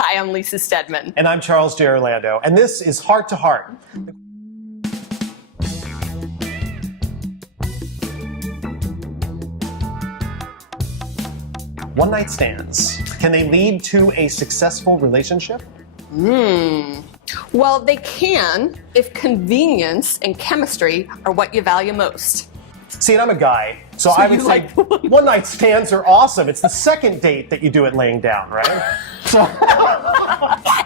Hi, I'm Lisa Stedman. And I'm Charles J. Orlando. And this is Heart to Heart. One-night stands. Can they lead to a successful relationship? Well, they can if convenience and chemistry are what you value most. See, and I'm a guy, so I would say one-night stands are awesome. It's the second date that you do it laying down, right?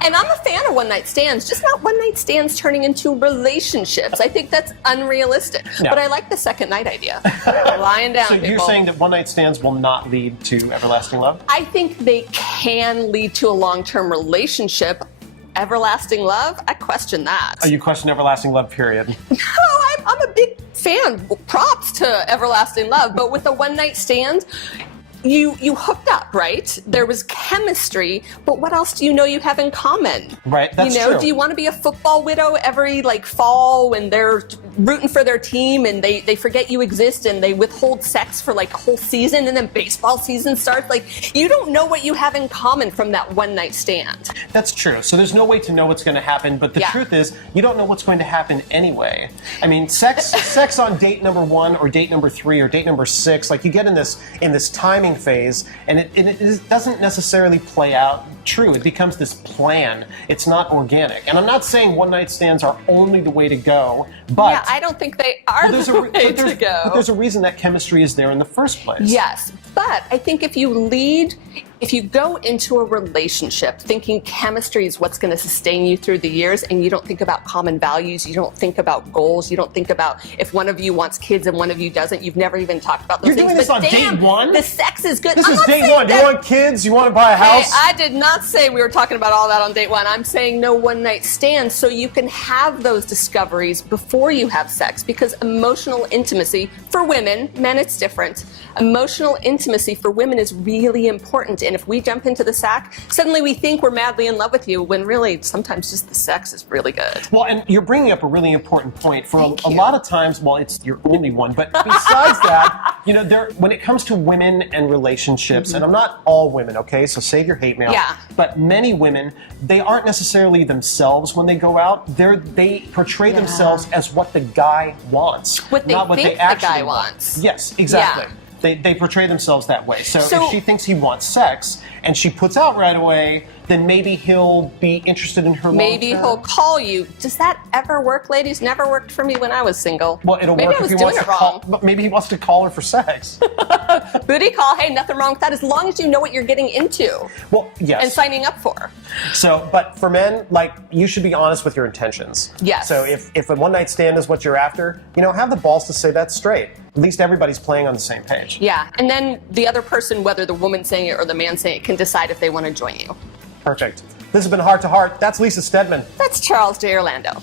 And I'm a fan of one-night stands, just not one-night stands turning into relationships. I think that's unrealistic. No. But I like the second night idea. Lying down, So you're people. saying that one-night stands will not lead to everlasting love? I think they can lead to a long-term relationship. Everlasting love? I question that. Oh, you question everlasting love, period. No, I'm a big fan. Props to everlasting love. But with a one-night stand, you hooked up, right? There was chemistry, but what else do you know you have in common? Right, that's true. Do you want to be a football widow every fall when they're rooting for their team and they forget you exist and they withhold sex for a whole season and then baseball season starts? You don't know what you have in common from that one-night stand. That's true. So there's no way to know what's going to happen, but the truth is, you don't know what's going to happen anyway. I mean, sex on date number 1 or date number 3 or date number 6, you get in this timing phase, and it doesn't necessarily play out true. It becomes this plan. It's not organic. And I'm not saying one-night stands are only the way to go, but yeah, I don't think they are the way to go. But there's a reason that chemistry is there in the first place. Yes, but I think if you go into a relationship thinking chemistry is what's going to sustain you through the years, and you don't think about common values, you don't think about goals, you don't think about if one of you wants kids and one of you doesn't, you've never even talked about those You're things. doing this but on damn, date 1? The sex is good. This is date 1. Do you want kids? You want to buy a house? Hey, I did not say we were talking about all that on date 1. I'm saying no one-night stands so you can have those discoveries before you have sex, because emotional intimacy for women, men it's different, emotional intimacy for women is really important. And if we jump into the sack, suddenly we think we're madly in love with you when really sometimes just the sex is really good. Well, and you're bringing up a really important point. For a lot of times, well, it's your only one, but besides that, when it comes to women and relationships, and I'm not all women, okay, so save your hate mail, but many women, they aren't necessarily themselves when they go out. They portray themselves as what the guy wants, not what they actually the guy wants. Yes, exactly. Yeah. They portray themselves that way. So if she thinks he wants sex and she puts out right away, then maybe he'll be interested in her Maybe long-term. he'll call you. Does that ever work, ladies? Never worked for me when I was single. Well, it'll maybe work I if was he doing wants it to wrong. call. But maybe he wants to call her for sex. Booty call, hey, nothing wrong with that as long as you know what you're getting into. Well, yes. And signing up for. So, but for men, you should be honest with your intentions. Yes. So if a one-night stand is what you're after, have the balls to say that straight. At least everybody's playing on the same page. Yeah, and then the other person, whether the woman saying it or the man saying it, can decide if they want to join you. Perfect. This has been Heart to Heart. That's Lisa Stedman. That's Charles J. Orlando.